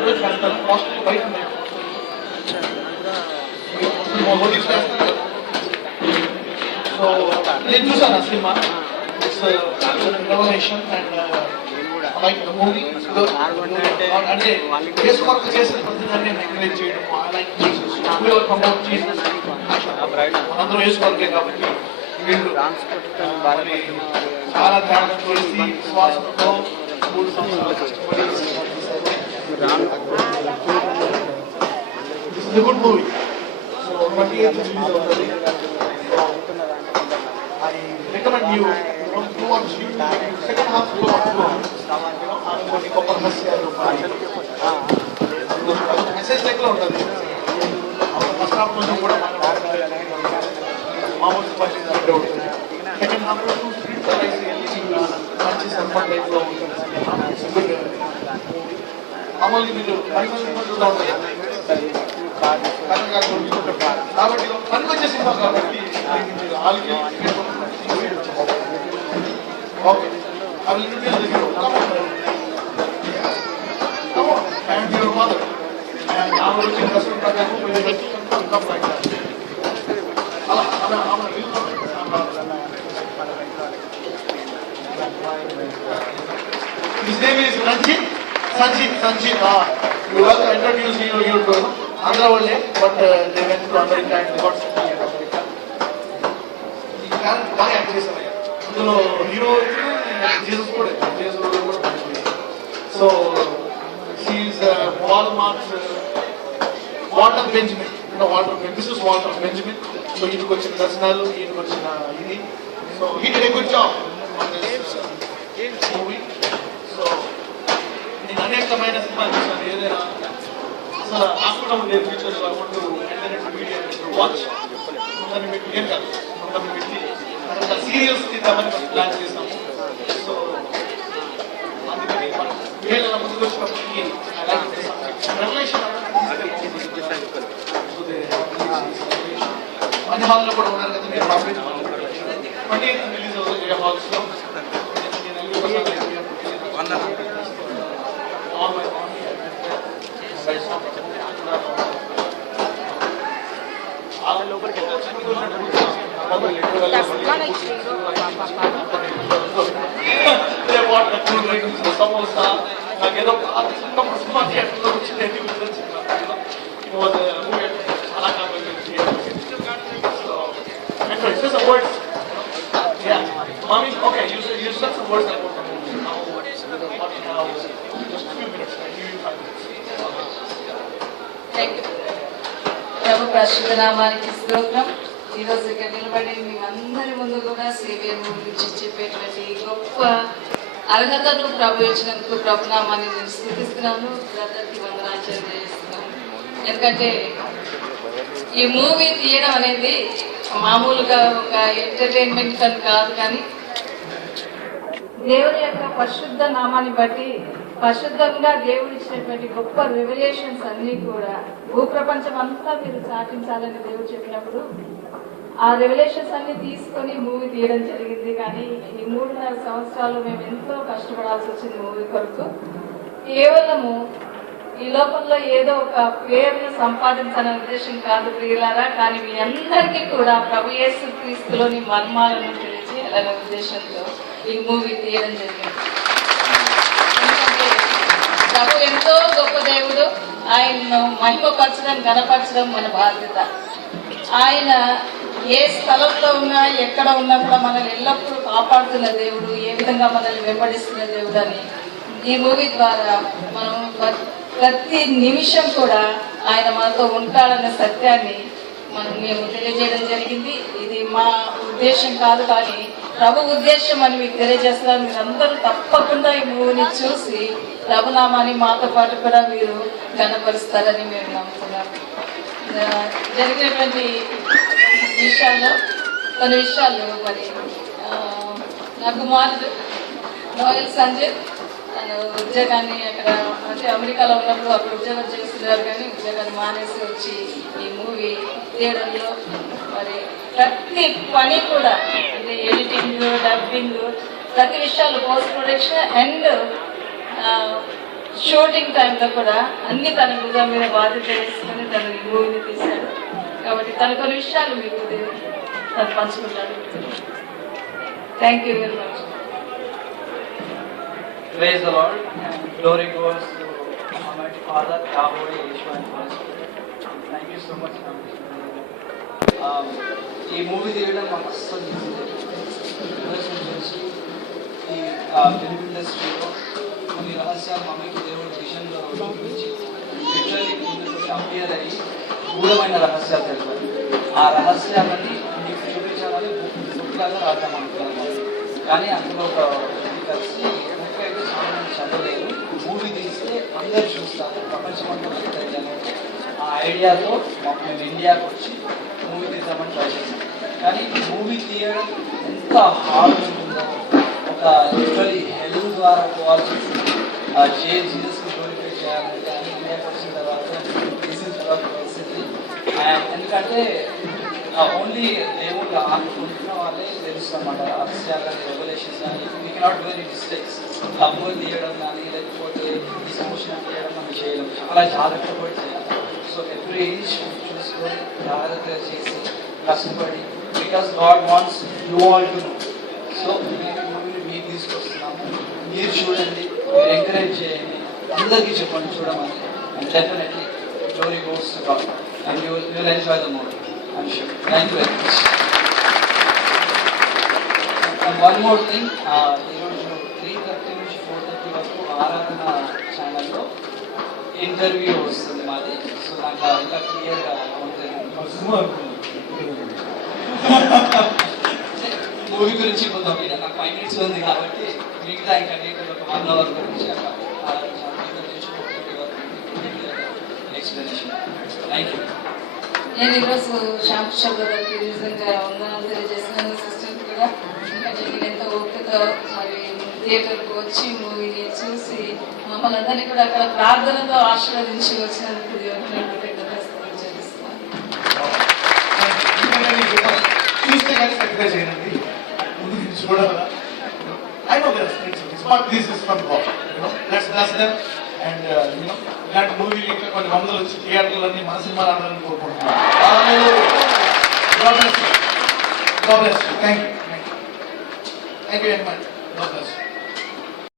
Non చేస్తారు, cost బయట ఉన్నాయి. సో నేను చూసాను ఆ cinema. It's revolution and like the movie. అంటే యేసు కొరకు చేసిన ప్రతిదాన్ని ఎంకరేజ్ చేయడం, లైక్ జీసస్ ప్రమోట్ జీసస్. అందరూ యేసు కొరకే కాబట్టి వీళ్ళు చాలా త్యాగం చేసి విశ్వాసంతో 3 సంవత్సరాలు కష్టపడి good movie. So 28th release అవుతుంది. I recommend you to watch second half లో కొన్ని గొప్ప రహస్యాలు మెసేజ్ లెక్కలో ఉంటుంది. ఫస్ట్ హాఫ్ లో కూడా మామూలు పని ఉంటుంది. సెకండ్ హాఫ్ లో మంచి సర్పంచ్ లైఫ్ లో ఉంటుంది. మామూలుగా మీరు చూస్తూ ఉంటారు కాబట్టి పని వచ్చే సినిమా కాబట్టి వాళ్ళకి ఓకే అవి వచ్చిన దర్శనం ప్రకారం His name is Ranjit. Sanjit. You have to introduce you to Andhra only, but they went to America and got settled in America. He can't buy actress. So hero Jesus కూడా So she is Walter Benjamin. This is Walter Benjamin. So ఈయనకు వచ్చిన దర్శనాలు, ఈయనకు వచ్చిన ఇది. So he did a good job on this movie. So నేను అనేకమైన సినిమాలు చూసాను. ఏదైనా అసలు ఆకుండా ఉండే ఫ్యూచర్ వాచ్ దాన్ని పెట్టి ఏం కాదు, దాన్ని పెట్టి సీరియల్స్ తీద్దామని ప్లాన్ చేసాము. సో అందుకని వేళ ముందుకు వచ్చినప్పటికీ రెవల్యూషన్ అన్ని హాల్లో కూడా ఉన్నారు కదా మీరు. 28th రిలీజ్ అవుతుంది హాల్స్ లో. సమోసా నాకేదో సినిమా థియేటర్లో వచ్చింది చాలా words. Yeah. Mommy, okay, you said some words about the movie. Now, just a few minutes. I give you 5 minutes. Thank you. ప్రభు పరిశుద్ధ నామానికి స్తోత్రం. ఈరోజు ఇక్కడ నిలబడి మీ అందరి ముందు కూడా సేవియర్ గురించి చెప్పేటువంటి గొప్ప అర్హతను ప్రభు ఇచ్చినందుకు ప్రభు నామాన్ని నేను స్థుతిస్తున్నాను. బ్రదర్కి వందనాలు చేస్తున్నాను. ఎందుకంటే ఈ మూవీ తీయడం అనేది మామూలుగా ఒక ఎంటర్టైన్మెంట్ అని కాదు, కానీ దేవుని యొక్క పరిశుద్ధ నామాన్ని బట్టి పరిశుద్ధంగా దేవుడు ఇచ్చినటువంటి గొప్ప రెవల్యూషన్స్ అన్ని కూడా భూప్రపంచం అంతా మీరు చాటించాలని దేవుడు చెప్పినప్పుడు ఆ రెవల్యూషన్స్ అన్ని తీసుకొని మూవీ తీయడం జరిగింది. కానీ ఈ 3.5 సంవత్సరాలు మేము ఎంతో కష్టపడాల్సి వచ్చింది మూవీ కొరకు. కేవలము ఈ లోపల ఏదో ఒక పేరును సంపాదించాలనే ఉద్దేశం కాదు ప్రియులారా, కానీ మీ అందరికీ కూడా ప్రభు యేసు క్రీస్తులోని మర్మాలను తెలియజేయాలనే ఉద్దేశంతో ఈ మూవీ తీయడం జరిగింది. ఎందుకంటే ప్రభు ఎంతో గొప్ప దేవుడు. ఆయన్ను మహిమపరచడం, ఘనపరచడం మన బాధ్యత. ఆయన ఏ స్థలంలో ఉన్నా ఎక్కడ ఉన్నా కూడా మనల్ని ఎల్లప్పుడూ కాపాడుతున్న దేవుడు, ఏ విధంగా మనల్ని వెంబడిస్తున్న దేవుడు అని ఈ మూవీ ద్వారా మనం ప్రతి నిమిషం కూడా ఆయన మనతో ఉంటాడన్న సత్యాన్ని మేము తెలియజేయడం జరిగింది. ఇది మా ఉద్దేశం కాదు, కానీ ప్రభు ఉద్దేశం అని మీకు తెలియజేస్తున్నారు. మీరందరూ తప్పకుండా ఈ మూవీని చూసి ప్రభునామాన్ని మాతో పాటు కూడా మీరు కనపరుస్తారని మేము నమ్ముతున్నాం. జరిగినటువంటి విషయాల్లో కొన్ని విషయాలు మరి నా కుమారుడు నోయల్ సంజయ్ తను ఉద్యోగాన్ని అక్కడ అంటే అమెరికాలో ఉన్నప్పుడు అప్పుడు ఉద్యోగం చేస్తున్నారు, కానీ ఉద్యోగాన్ని మానేసి వచ్చి ఈ మూవీ తీయడంలో మరి ప్రతి పని కూడా అంటే ఎడిటింగ్, డబ్బింగ్, ప్రతి విషయాలు పోస్ట్ ప్రొడక్షన్ అండ్ షూటింగ్ టైంలో కూడా అన్ని తన భుజం మీద బాధ్యత వేసుకొని తను ఈ మూవీని తీశాడు. కాబట్టి తన కొన్ని విషయాలు మీకు తను పంచుకుంటాడు. Thank you very much. Praise the Lord and glory goes to Almighty Father, Yahweh, Yeshua and Holy Spirit. Thank you so much. ఈ మూవీ తీయడం మాకు అస్సలు చూసి ఈ ఫిల్మ్ ఇండస్ట్రీలో కొన్ని రహస్యాలు మమ్మీకి దేవుడు విషయంలో చూపించి లిటరలీ అపియర్ అయ్యి గూఢమైన రహస్యాలు తెలిపారు. ఆ రహస్యాలని మీకు చూపించాలని బుక్లాగా రాద్దాం అనుకున్నాము. కానీ అందులో ఒక కలిసి బుక్ అయితే చాలా మంది చదవలేదు. మూవీ తీస్తే అందరు చూస్తారు, ప్రపంచమంతా తెలియాలి. ఆ ఐడియాతో మేము ఇండియాకి వచ్చి మూవీ తీద్దామని ట్రై చేసాం. కానీ మూవీ తీయడం ఎంత హార్డ్ ఉంటుందో, ఒక లిటరలీ హెల్త్ ద్వారా పోవాల్సి వస్తుంది. జీసస్కి గ్లోరిఫై చేయాలంటే అని ఇండియాకి వచ్చిన తర్వాత తీసిన తర్వాత పరిస్థితి. ఎందుకంటే ఓన్లీ దేవుళ్ళు అనుకుంటున్న వాళ్ళే తెలుసు అన్నమాట. రహస్యాలు కానీ రెవల్యూషన్స్ కానీ we cannot do any mistakes. తప్పులు తీయడం కానీ లేకపోతే డిస్మోషన్ తీయడం మనం చేయలేం. చాలా జాగ్రత్త పడి చేయాలి. సో ఎవ్రీ ఇంచ్ చూసుకొని జాగ్రత్తగా చేసి కష్టపడి, because God wants you all to know. So మూవీని మీకు తీసుకొస్తున్నాము, మీరు చూడండి, మీరు ఎంకరేజ్ చేయండి, అందరికీ చెప్పండి చూడమని. And definitely glory goes to God and you will enjoy the movie. I'm sure. Thank you very much. And one more thing, ఈరోజు 3:30 నుంచి 4:30 వరకు ఆరాధన ఛానల్లో ఇంటర్వ్యూ వస్తుంది మాది. సో నాకు ఇంకా క్లియర్గా ఉంటుంది. మూవీ గురించి కొంత నాకు 5 minutes ఉంది కాబట్టి మిగతా ఇంకా ఒక 1 hour గురించి అక్కడ ఆరాధన ఛానల్ నుంచి 4:30 వరకు ఎక్స్ప్లెనేషన్. Thank you. నేను ఈరోజు శ్యామ్ గారికి నిజంగా ఉందని తెలియజేస్తున్నాను. సిస్టర్ కూడా ఎందుకంటే నేను ఎంతో ఓపికతో మరి థియేటర్కి వచ్చి మూవీని చూసి మమ్మల్ని అందరినీ కూడా అక్కడ ప్రార్థనతో ఆశీర్వదించి వచ్చినందుకు దేవుడిని కృతజ్ఞతలు చెల్లిస్తున్నాను. చూస్తే కానీ సర్టిఫై చేయండి, ముందు చూడాలా. I know this part, this is from God. Let's bless them. And ఇలాంటి మూవీలు ఇంకా కొన్ని వందలు వచ్చి థియేటర్లన్నీ మన సినిమాలు ఆడాలని కోరుకుంటున్నాను. God bless you. Thank you very much. God bless you.